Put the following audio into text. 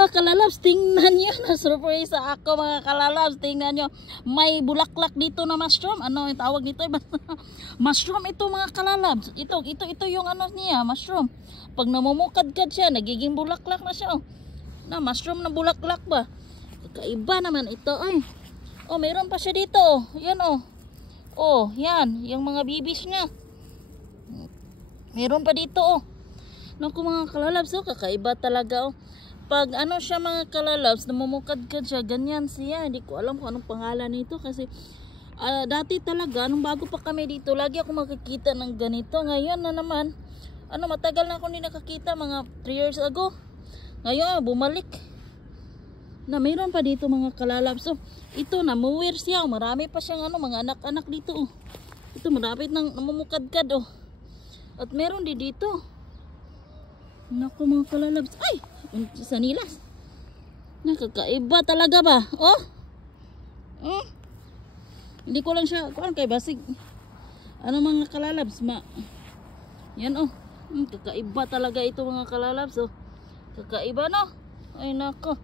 mga kalalabs, tingnan nyo. Na-surprise ako mga kalalabs. Tingnan nyo. May bulaklak dito na mushroom. Ano yung tawag nito? Mushroom ito mga kalalabs. Ito yung ano niya, mushroom. Pag namumukadkad siya, nagiging bulaklak na siya. Oh. Na, mushroom na bulaklak ba? Kakaiba naman ito. Ay. Oh, mayroon pa siya dito. Oh. Yan oh. Oh, yan. Yung mga bibis niya. Mayroon pa dito oh. Naku mga kalalabs, oh, kakaiba talaga oh. Pag ano siya mga kalalabs, namumukadkad siya, ganyan siya. Hindi ko alam kung anong pangalan nito kasi dati talaga, nung bago pa kami dito, lagi ako makikita ng ganito. Ngayon na naman, matagal na ako hindi nakakita, mga 3 years ago. Ngayon, bumalik. Na mayroon pa dito mga kalalabs. So, ito, namuwir siya. Marami pa siyang mga anak-anak dito. Oh. Ito, marami nang namumukadkad. Oh. At meron din dito. Naku mga kalalabs. Ay! Sanilas. Nakakaiba talaga ba? Oh! Hindi ko lang siya, kay basig. Mga kalalabs? Yan oh. Kakaiba talaga ito mga kalalabs. Oh. Kakaiba no? Ay nako.